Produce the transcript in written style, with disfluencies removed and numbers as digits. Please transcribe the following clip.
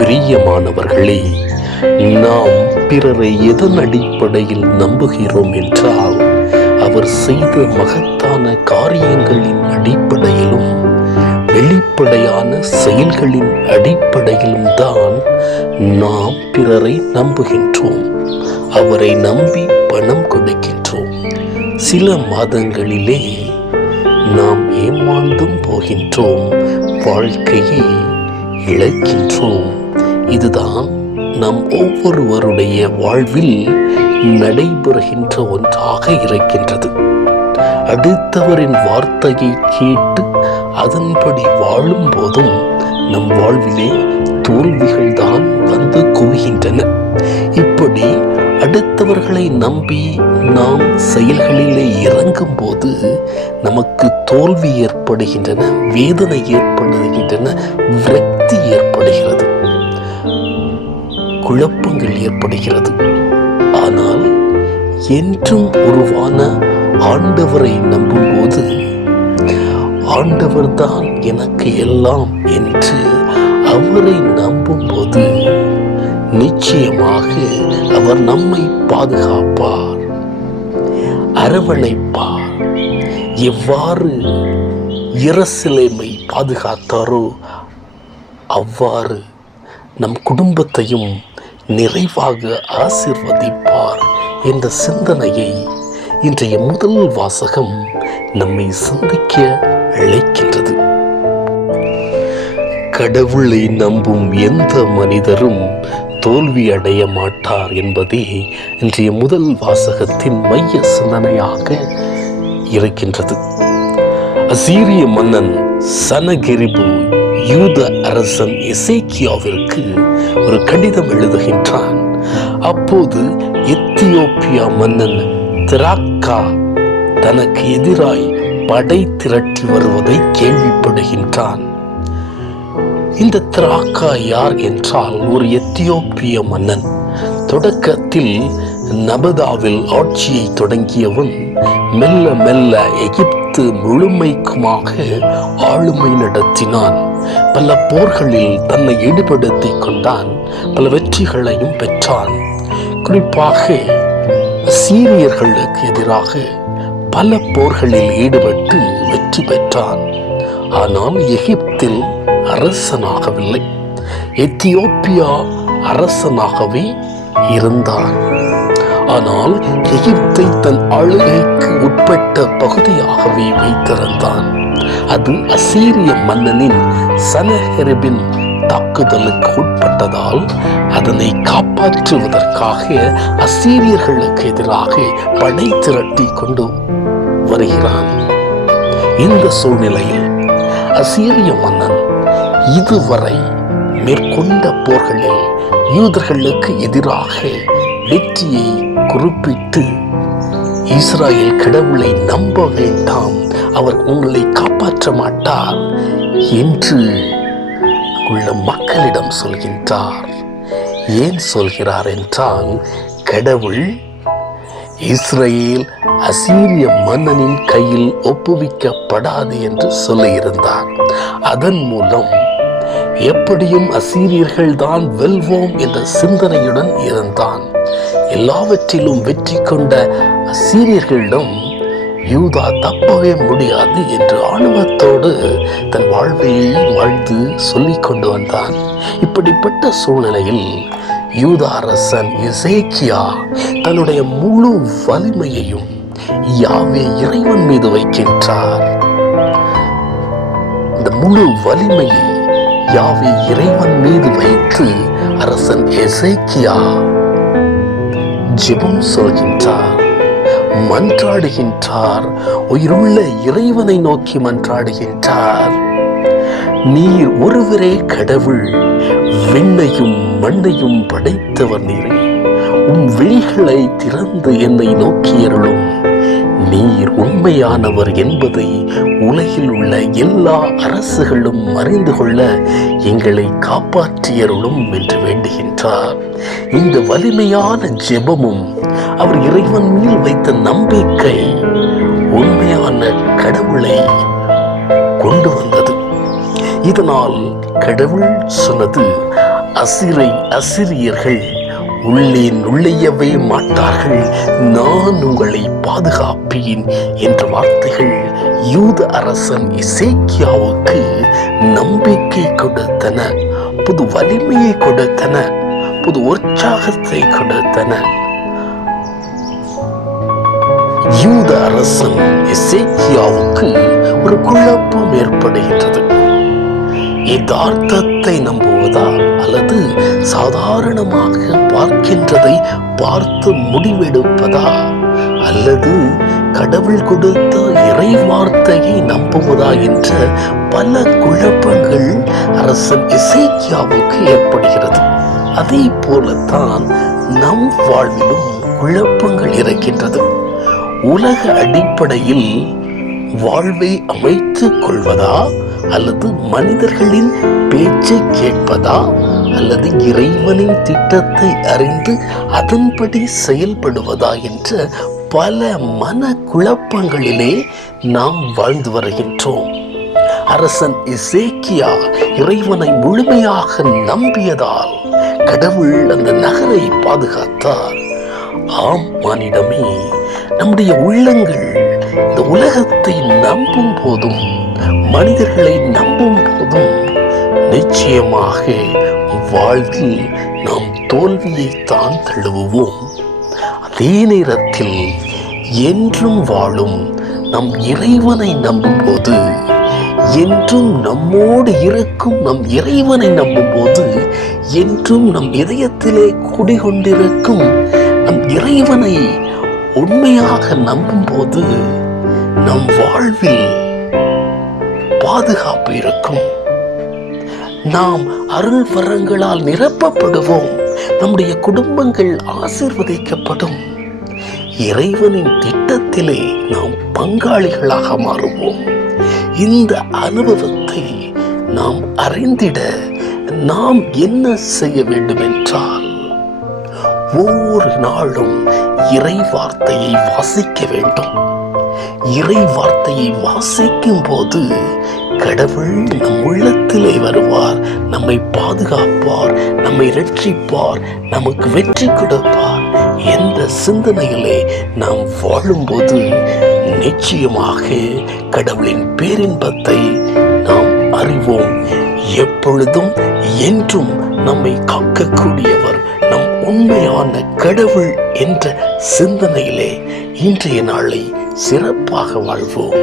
பிரியமானவர்களே, நாம் பிறரை எதன் அடிப்படையில் நம்புகிறோம் என்றால், அவர் செய்த மகத்தான காரியங்களின் அடிப்படையிலும் வெளிப்படையான செயல்களின் அடிப்படையிலும் தான் நாம் பிறரை நம்புகின்றோம். அவரை நம்பி பணம் கொடுக்கின்றோம். சில மாதங்களிலே நாம் ஏமாந்தும் போகின்றோம், வாழ்க்கையை இழக்கின்றோம். இதுதான் நம் ஒவ்வொருவருடைய வாழ்வில் நடைபெறுகின்ற ஒன்றாக இருக்கின்றது. அடுத்தவரின் வார்த்தையை கேட்டு அதன்படி வாழும் போதும் நம் வாழ்விலே தோல்விகள் தான் வந்து குவிகின்றன. இப்படி அடுத்தவர்களை நம்பி நாம் செயல்களிலே இறங்கும் போது நமக்கு தோல்வி ஏற்படுகின்றன, வேதனை ஏற்படுகின்றன, விரக்தி ஏற்படுகிறது, குழப்பங்கள் ஏற்படுகிறது. ஆனால் என்றும் உருவான ஆண்டவரை நம்பும்போது, ஆண்டவர்தான் எனக்கு எல்லாம் என்று அவரை நம்பும்போது நிச்சயமாக அவர் நம்மை பாதுகாப்பார், அரவணைப்பார். எவ்வாறு எருசலேமை பாதுகாத்தாரோ அவ்வாறு நம் குடும்பத்தையும் நிறைவாக ஆசீர்வதிப்பார் என்ற சிந்தனையை இன்றைய முதல் வாசகம் நம்மை சிந்திக்க அழைக்கின்றது. கடவுளை நம்பும் எந்த மனிதரும் தோல்வி அடைய மாட்டார் என்பதே இன்றைய முதல் வாசகத்தின் மைய சிந்தனையாக இருக்கின்றது. அசீரிய மன்னன் சனகெரிபு யூத அரசன் எசேக்கியாவிற்கு ஒரு கடிதம் எழுதுகின்றான். அப்போது எத்தியோப்பியா மன்னன் திராக்கா தனக்கு எதிராய் படை திரட்டி வருவதை கேள்விப்படுகின்றான். இந்த திராக்கா யார் என்றால் ஒரு எத்தியோப்பிய மன்னன். தொடக்கத்தில் நபதாவில் ஆட்சியை தொடங்கியவன் மெல்ல மெல்ல எகிப்து முழுமைக்குமாக ஆளுமை நடத்தினான். பல போர்களில் தன்னை ஈடுபடுத்திக் கொண்டான், பல வெற்றிகளையும் பெற்றான். குறிப்பாக சீரியர்களுக்கு எதிராக பல போர்களில் ஈடுபட்டு வெற்றி பெற்றான். ஆனால் எகிப்தில் அரசனாகவில்லை, எத்தியோப்பியா அரசனாகவே இருந்தான். ஆனால் எகிப்தை தன் ஆளுகைக்கு உட்பட்ட பகுதியாகவே வைத்திருந்தான். அது அசீரிய மன்னனின் சனகெரிபின் தாக்குதலுக்கு உட்பட்டதால் அதனை காப்பாற்றுவதற்காக அசீரியர்களுக்கு எதிராக படை திரட்டி கொண்டு வருகிறான். இந்த சூழ்நிலையில் அசீரிய மன்னன் இதுவரை மேற்கொண்ட போர்களில் யூதர்களுக்கு எதிராக வெற்றியை குறிப்பிட்டு, இஸ்ராயேல் கடவுளை நம்ப வேண்டாம், அவர் உங்களை காப்பாற்ற மாட்டார் என்று உள்ள மக்களிடம் சொல்கின்றார். ஏன் சொல்கிறார் என்றால், கடவுள் இஸ்ரேல் அசீரிய மன்னனின் கையில் ஒப்புவிக்கப்படாது என்று சொல்லியிருந்தார். அதன் மூலம் எப்படியும் அசீரியர்கள் தான் வெல்வோம் என்ற சிந்தனையுடன் இருந்தான். எல்லாவற்றிலும் வெற்றி கொண்ட அசீரியர்களிடம் யூதா தப்பவே முடியாது என்று ஆணவத்தோடு தன் வாழ்வையை வாழ்ந்து சொல்லிக் கொண்டு வந்தான். இப்படிப்பட்ட சூழ்நிலையில் யூதா அரசன் எசேக்கியா தன்னுடைய முழு வலிமையையும் யாவே இறைவன் மீது வைக்கின்றார். இந்த முழு வலிமையை யாவே இறைவன் மீது வைத்து அரசன் எசேக்கியா ஜெபம் சொல்கின்றார், மன்றாடுகின்றார். உயிருள்ள இறைவனை நோக்கி மன்றாடுகின்றார். நீர் ஒருவரே கடவுள், விண்ணையும் மண்ணையும் படைத்தவர் நீரே. உம் விழிகளை திறந்து என்னை நோக்கியருளும். நீர் உண்மையானவர் என்பதை உலகில் உள்ள எல்லா அரசுகளும் அறிந்து கொள்ள எங்களை காப்பாற்றியருளும் என்று வேண்டுகின்றார். இந்த வலிமையான ஜெபமும் அவர் இறைவன் மேல் வைத்த நம்பிக்கை உண்மையான கடவுளை கொண்டு வந்தது. இதனால் கடவுள் சொன்னது, அசிரை அசிரியர்கள் உள்ளே நுழையவே மாட்டார்கள், நான் உங்களை பாதுகாப்பேன் என்ற வார்த்தைகள் யூத அரசன் எசேக்கியாவுக்கு நம்பிக்கை கொடுத்தன, புது வலிமையை கொடுத்தன, புது உற்சாகத்தை கொடுத்தன. யூத அரசன் எசேக்கியாவுக்கு ஒரு குழப்பம் ஏற்படுகின்றது. யதார்த்தத்தை நம்புவதா அல்லது சாதாரணமாக பார்க்கின்றதை பார்த்து முடிவெடுப்பதா அல்லது கடவுள் கொடுத்த இறை வார்த்தையை நம்புவதா என்ற பல குழப்பங்கள் அரசன் எசேக்கியாவுக்கு ஏற்படுகிறது. அதே போலத்தான் நம் வாழ்விலும் குழப்பங்கள் இருக்கின்றது. உலக அடிப்படையில் வாழ்வை அமைத்துக் கொள்வதா அல்லது மனிதர்களின் பேச்சை கேட்பதா அல்லது இறைவனின் திட்டத்தை அறிந்து அதன்படி செயல்படுவதா என்ற பல மன குழப்பங்களிலே நாம் வாழ்ந்து வருகின்றோம். அரசன் எசேக்கியா இறைவனை முழுமையாக நம்பியதால் கடவுள் அந்த நகரை பாதுகாத்தார். ஆம் மானிடமே, நம்முடைய உள்ளங்கள் இந்த உலகத்தை நம்பும் போதும் மனிதர்களை நம்பும் போதும் நிச்சயமாக வாழ்வில் நாம் தோல்வியை தான் தழுவுவோம். அதே நேரத்தில் என்றும் வாழும் நம் இறைவனை நம்பும் போது, என்றும் நம்மோடு இருக்கும் நம் இறைவனை நம்பும் போது, என்றும் நம் இதயத்திலே குடிகொண்டிருக்கும் நம் இறைவனை உண்மையாக நம்பும் போது நம் வாழ்வில் பாதுகாப்பு இருக்கும். நாம் அருள் வரங்களால் நிரப்பப்படுவோம். நம்முடைய குடும்பங்கள் ஆசீர்வதிக்கப்படும். இறைவனின் திட்டத்திலே நாம் பங்காளிகளாக மாறுவோம். இந்த அனுபவத்தை நாம் அறிந்திட நாம் என்ன செய்ய வேண்டும் என்றால், ஒவ்வொரு நாளும் இறை வார்த்தையை வாசிக்க வேண்டும். இறை வார்த்தையை வாசிக்கும் போது கடவுள் நம் உள்ளத்திலே வருவார், நம்மை பாதுகாப்பார், நம்மை ரட்சிப்பார், நமக்கு வெற்றி கொடுப்பார். எந்த சிந்தனையிலே நாம் வாழும்போது நிச்சயமாக கடவுளின் பேரின்பத்தை நாம் அறிவோம். எப்பொழுதும் என்றும் நம்மை காக்கக்கூடியவர் நம் உண்மையான கடவுள் என்ற சிந்தனையிலே இன்றைய நாளை சிறப்பாக வாழ்வோம்.